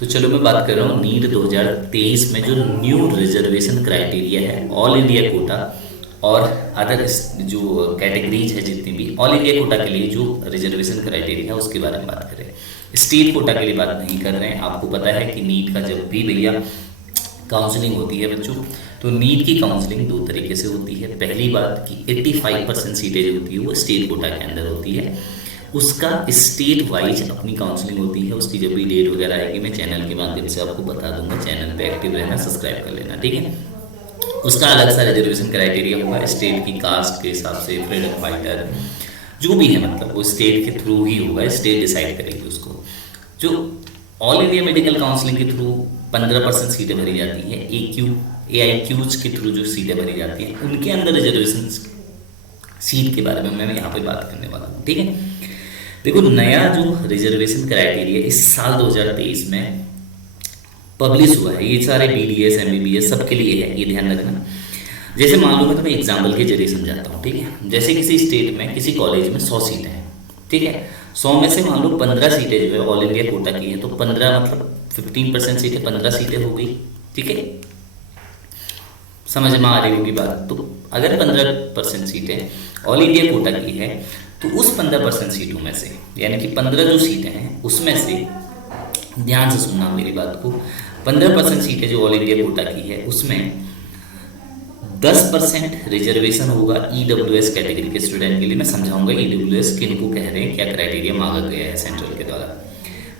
तो चलो मैं बात कर रहा हूँ नीट 2023 में जो न्यू रिजर्वेशन क्राइटेरिया है ऑल इंडिया कोटा और अदर जो कैटेगरीज है जितनी भी ऑल इंडिया कोटा के लिए जो रिजर्वेशन क्राइटेरिया है उसके बारे में बात कर रहे हैं। स्टेट कोटा के लिए बात नहीं कर रहे हैं। आपको पता है कि नीट का जब भी भैया काउंसलिंग होती है बच्चों, तो नीट की काउंसलिंग दो तरीके से होती है। पहली बात कि 85% सीटें जो होती है वो स्टेट कोटा के अंदर होती है, उसका स्टेट वाइज अपनी काउंसलिंग होती है। उसकी जब भी डेट वगैरह आएगी मैं चैनल के माध्यम से आपको बता दूंगा। चैनल पे एक्टिव रहना, सब्सक्राइब कर लेना, ठीक है। उसका अलग सा रिजर्वेशन क्राइटेरिया होगा स्टेट की कास्ट के हिसाब से, फ्रीडम फाइटर जो भी है, मतलब वो स्टेट के थ्रू ही होगा, स्टेट डिसाइड करेगी उसको। जो ऑल इंडिया मेडिकल काउंसलिंग के थ्रू 15% सीटें भरी जाती हैं, AIQs के थ्रू जो सीटें भरी जाती हैं उनके अंदर रिजर्वेशन सीट के बारे में मैं यहाँ पे बात करने वाला हूँ, ठीक है। देखो, नया जो रिजर्वेशन क्राइटेरिया इस साल 2023 में पब्लिश हुआ है, ये सारे BDS MBBS सबके लिए है, ये ध्यान रखना। जैसे मान लो मैं तुम्हें एग्जाम्पल के जरिए समझाता हूँ, ठीक है। जैसे किसी स्टेट में किसी कॉलेज में 100 सीटें हैं, ठीक है। 100 में से मान लो 15 सीटें जो है ऑल इंडिया कोटा की हैं, तो 15 मतलब 15% सीटें 15 सीटें हो गई, ठीक है। समझ में आ रही होगी बात। तो अगर 15% सीटें ऑल इंडिया कोटा की है तो उस 15% सीटों में से, यानी कि 15 जो सीटें हैं उसमें से, ध्यान से सुनना मेरी बात को, 15% सीटें जो ऑल इंडिया कोटा की है उसमें 10% रिजर्वेशन होगा EWS कैटेगरी के स्टूडेंट के लिए। मैं समझाऊंगा EWS किनको कह रहे हैं, क्या क्राइटेरिया मांगा गया है सेंट्रल के द्वारा।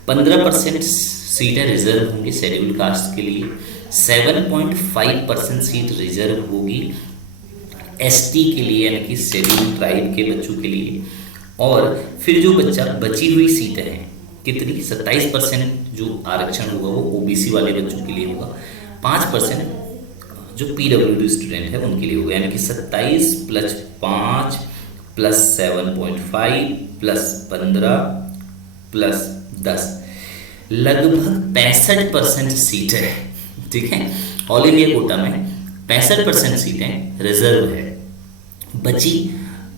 15% सीटें रिजर्व होंगी शेड्यूल्ड कास्ट के लिए, 7.5% सीट रिजर्व होगी ST के लिए, यानी कि शेड्यूल्ड ट्राइब के बच्चों के लिए। और फिर जो बची हुई सीटें हैं कितनी, 27% जो आरक्षण होगा वो OBC वाले बच्चों के लिए होगा, 5% जो PWD स्टूडेंट है उनके लिए होगा, यानी कि 27 + 5 + 7.5 + 15 + 10, लगभग 65% सीटें, ठीक है। ऑल इंडिया कोटा में 65% सीटें रिजर्व है। बची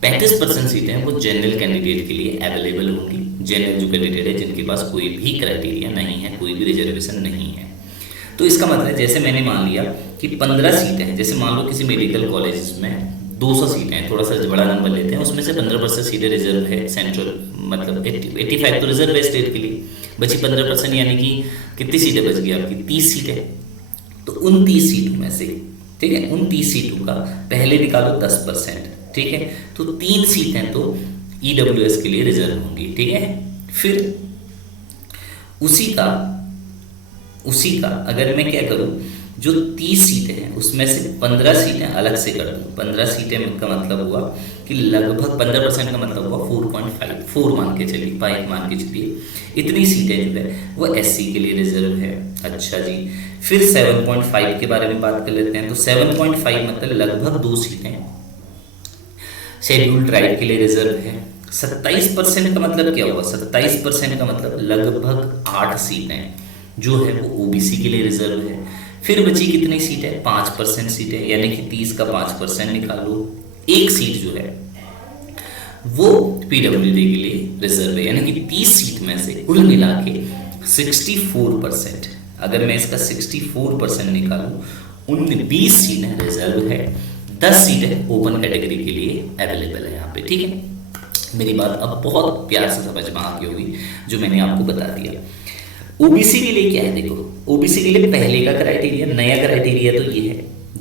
35% सीटें वो जनरल कैंडिडेट के लिए अवेलेबल होंगी। जनरल जो कैंडिडेट है जिनके पास कोई भी क्राइटेरिया नहीं है, कोई भी रिजर्वेशन नहीं है। तो इसका मतलब जैसे मैंने मान लिया कि 15 सीटें हैं, जैसे मान लो किसी मेडिकल कॉलेज में 200 सीटें हैं, थोड़ा सा बड़ा नंबर लेते हैं, उसमें से 15% सीटें रिजर्व है सेंट्रल, मतलब 85 तो रिजर्व है स्टेट के लिए, बची 15% यानी कि कितनी सीटें बच गई आपकी, 30 सीटें। तो उन 30 सीटों में से, ठीक है, उन 30 सीटों का पहले निकालो 10%, ठीक है। तो 3 सीटें तो EWS के लिए रिजर्व होंगी, ठीक है। फिर उसी का अगर मैं क्या करूं, जो 30 सीटें हैं उसमें से 15 सीटें अलग से कर दूं। 15 सीटें का मतलब हुआ कि लगभग 15% का मतलब हुआ 4.5 मान के चलिए, 5 मान के चलिए, इतनी सीटें जो है वो SC के लिए रिजर्व है। अच्छा जी, फिर 7.5 के बारे में बात कर लेते हैं। तो 7.5 मतलब लगभग 2 सीटें शेड्यूल्ड ट्राइब के लिए रिजर्व है। 27% का मतलब क्या हुआ, 27% का मतलब लगभग 8 सीटें जो है वो OBC के लिए रिजर्व है। फिर बची कितनी सीटें, 5% सीटें, यानी कि 30 का 5% निकालो, एक सीट जो है वो PWD के लिए रिजर्व है, यानी कि 30 सीट में से कुल मिला के 64%, अगर मैं इसका 64% निकालूं, 19 सीटें रिजर्व है, 10 सीटें ओपन कैटेगरी के लिए अवेलेबल है यहाँ पे, ठीक है। मेरी बात अब बहुत प्यार से समझ में आ गई होगी जो मैंने आपको बता दिया। OBC के लिए क्या है, देखो OBC के लिए पहले का क्राइटेरिया, नया क्राइटेरिया तो ये है,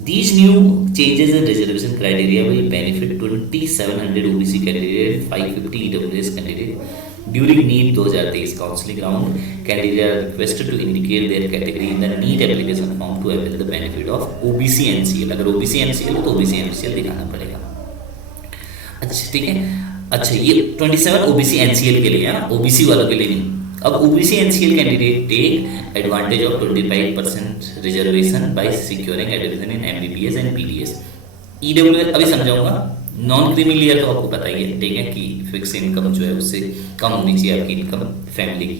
these new changes in reservation criteria will benefit 2700 OBC candidate, 550 EWS candidate during NEET 2023 counselling round. Candidate are requested to indicate their category in the NEET application form to avail the benefit of OBC NCL। अगर OBC NCL हो तो OBC NCL दिखाना पड़ेगा। अच्छा, ठीक है। अच्छा, ये 27 OBC NCL के लिए है, OBC वालों के लिए नहीं। अब OBC NCL candidate take advantage of 25% reservation by securing admission in MBBS and PDS। EWS अभी समझाऊंगा। नॉन क्रीमी लेयर तो आपको पता ही है, ठीक है, कि फिक्स इनकम जो है उससे कम होनी चाहिए आपकी इनकम फैमिली की।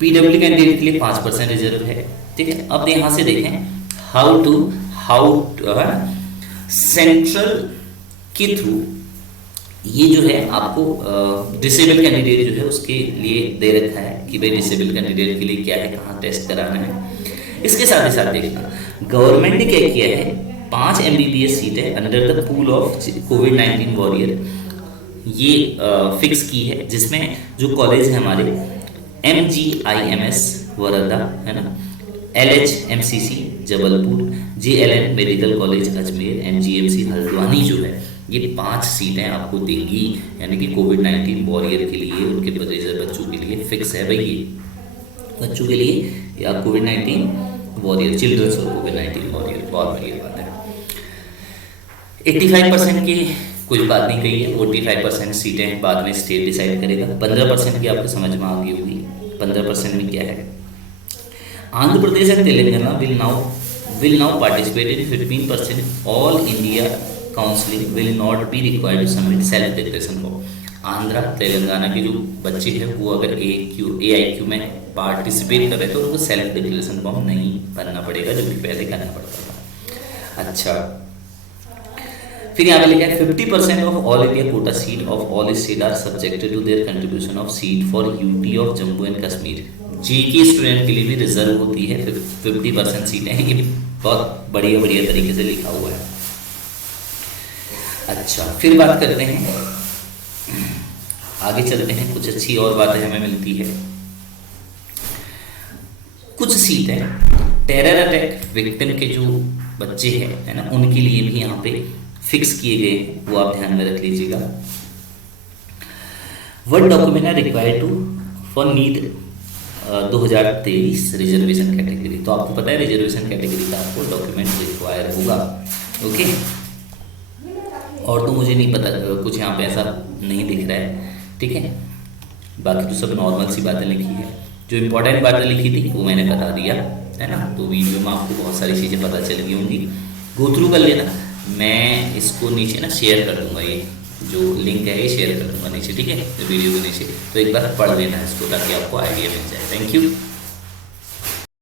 PW कैंडिडेट के लिए 5% रिजर्व है, ठीक है। अब यहां से देखें हाउ सेंट्रल के थ्रू ये जो है आपको डिसेबल कैंडिडेट जो है उसके लिए दे रखा है कि भाई डिसेबल कैंडिडेट के लिए क्या है, कहाँ टेस्ट कराना है। इसके साथ ही साथ देखना गवर्नमेंट ने क्या किया है, 5 MBBS सीट है under the pool of covid warrior, ये फिक्स की है, जिसमें जो कॉलेज है हमारे MGIMS वर्धा है ना, LHMCC Jabalpur, JLN medical college Ajmer, MGMC Haldwani जो है, ये 5 सीटें आपको देंगी, यानी कि कोविड-19 वॉरियर के लिए, उनके बच्चों के लिए फिक्स है भाई, ये बच्चों के लिए या कोविड-19 वॉरियर, चिल्ड्रंस और कोविड-19 वॉरियर, बहुत बढ़िया बात है। 85% की कोई बात नहीं कही है, 45% सीटें बाद में स्टेट डिसाइड करेगा। 15% की आपको समझ में आ गई होगी। 15% में क्या है, Andhra Pradesh and Telangana will now participate in 15%, all India counselling will not be required to submit self declaration form. Andhra Telangana के जो बच्चे हैं वो अगर AIQ में पार्टिसिपेट कर रहे तो उनको सेल्फ डिक्लेरेशन फॉर्म नहीं भरना पड़ेगा, जो कि पहले करना पड़ता था। अच्छा, फिर यहाँ पे लिखा है 50% of all India quota seat of all state are subjected to their contribution of seat for UT of Jammu and Kashmir. GK student के लिए भी रिजर्व होती है 50% सीटें, ये बहुत बढ़िया तरीके से लिखा हुआ है। अच्छा, फिर बात करते हैं, आगे चलते हैं, कुछ अच्छी और बातें हमें मिलती है। कुछ सीटें टेरर अटैक विक्टिम के जो बच्चे हैं है ना, उनके लिए भी यहाँ पे फिक्स किए गए, वो आप ध्यान में रख लीजिएगा। What document are required to for NEET 2023 reservation category. तो आपको पता है रिजर्वेशन कैटेगरी का आपको डॉक्यूमेंट रिक्वायर होगा, ओके। और तो मुझे नहीं पता, कुछ यहाँ पे ऐसा नहीं दिख रहा है, ठीक है। बाकी तो सब नॉर्मल सी बातें लिखी है, जो इम्पोर्टेंट बातें लिखी थी वो मैंने बता दिया है ना। तो वीडियो में आपको बहुत सारी चीज़ें पता चल गई होंगी, गो थ्रू कर लेना। मैं इसको नीचे ना शेयर कर दूंगा, ये जो लिंक है ये शेयर कर दूंगा नीचे, ठीक है, वीडियो के नीचे। तो एक बार पढ़ लेना इसको ताकि आपको आइडिया मिल जाए। Thank you.